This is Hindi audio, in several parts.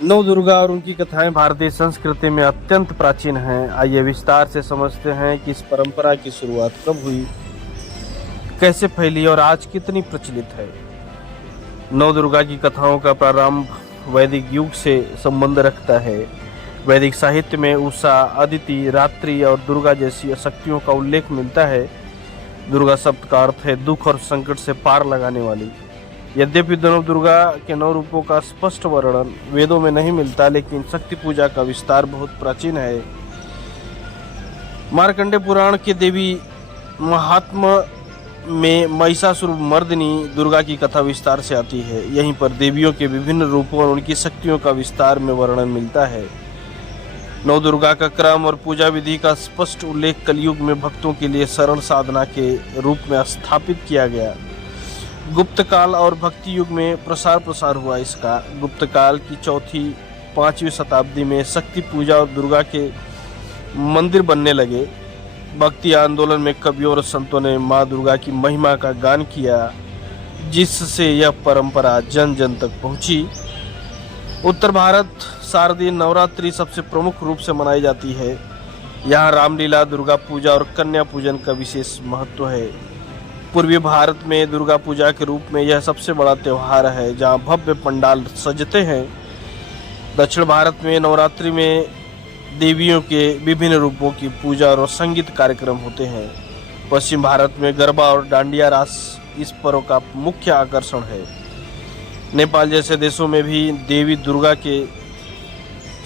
नव दुर्गा और उनकी कथाएं भारतीय संस्कृति में अत्यंत प्राचीन हैं। आइए विस्तार से समझते हैं कि इस परंपरा की शुरुआत कब हुई, कैसे फैली और आज कितनी प्रचलित है। नव दुर्गा की कथाओं का प्रारंभ वैदिक युग से संबंध रखता है। वैदिक साहित्य में उषा, अदिति, रात्रि और दुर्गा जैसी शक्तियों का उल्लेख मिलता है। दुर्गा शब्द का अर्थ है दुख और संकट से पार लगाने वाली। यद्यपि नव दुर्गा के 9 रूपों का स्पष्ट वर्णन वेदों में नहीं मिलता, लेकिन शक्ति पूजा का विस्तार बहुत प्राचीन है। मार्कंडेय पुराण के देवी महात्म्य में महिषासुर मर्दिनी दुर्गा की कथा विस्तार से आती है। यहीं पर देवियों के विभिन्न रूपों और उनकी शक्तियों का विस्तार में वर्णन मिलता है। नव दुर्गा का क्रम और पूजा विधि का स्पष्ट उल्लेख कलयुग में भक्तों के लिए सरल साधना के रूप में स्थापित किया गया। गुप्त काल और भक्ति युग में प्रसार हुआ। इसका गुप्त काल की 4वीं-5वीं शताब्दी में शक्ति पूजा और दुर्गा के मंदिर बनने लगे। भक्ति आंदोलन में कवियों और संतों ने मां दुर्गा की महिमा का गान किया, जिससे यह परंपरा जन जन तक पहुंची। उत्तर भारत शारदीय नवरात्रि सबसे प्रमुख रूप से मनाई जाती है। यहाँ रामलीला, दुर्गा पूजा और कन्या पूजन का विशेष महत्व है। पूर्वी भारत में दुर्गा पूजा के रूप में यह सबसे बड़ा त्यौहार है, जहाँ भव्य पंडाल सजते हैं। दक्षिण भारत में नवरात्रि में देवियों के विभिन्न रूपों की पूजा और संगीत कार्यक्रम होते हैं। पश्चिम भारत में गरबा और डांडिया रास इस पर्व का मुख्य आकर्षण है। नेपाल जैसे देशों में भी देवी दुर्गा के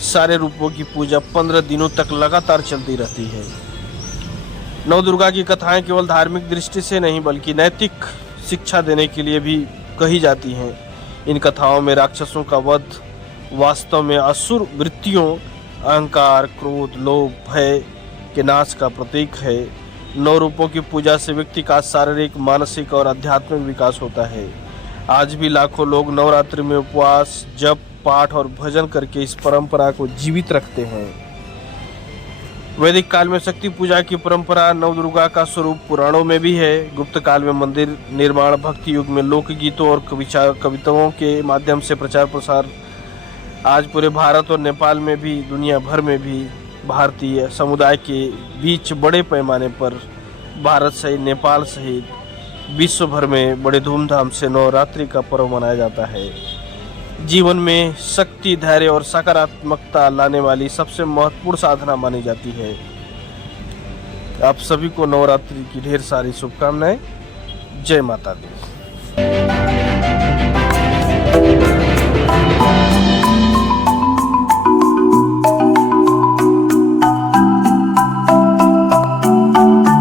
सारे रूपों की पूजा 15 दिनों तक लगातार चलती रहती है। नव दुर्गा की कथाएं केवल धार्मिक दृष्टि से नहीं बल्कि नैतिक शिक्षा देने के लिए भी कही जाती हैं। इन कथाओं में राक्षसों का वध वास्तव में असुर वृत्तियों, अहंकार, क्रोध, लोभ, भय के नाश का प्रतीक है। 9 रूपों की पूजा से व्यक्ति का शारीरिक, मानसिक और आध्यात्मिक विकास होता है। आज भी लाखों लोग नवरात्रि में उपवास, जप, पाठ और भजन करके इस परंपरा को जीवित रखते हैं। वैदिक काल में शक्ति पूजा की परंपरा नव दुर्गा का स्वरूप पुराणों में भी है। गुप्त काल में मंदिर निर्माण, भक्ति युग में लोकगीतों और कविताओं के माध्यम से प्रचार प्रसार। आज पूरे भारत और नेपाल में भी, दुनिया भर में भी भारतीय समुदाय के बीच बड़े पैमाने पर भारत सहित नेपाल सहित विश्व भर में बड़े धूमधाम से नवरात्रि का पर्व मनाया जाता है। जीवन में शक्ति, धैर्य और सकारात्मकता लाने वाली सबसे महत्वपूर्ण साधना मानी जाती है। आप सभी को नवरात्रि की ढेर सारी शुभकामनाएं। जय माता दी।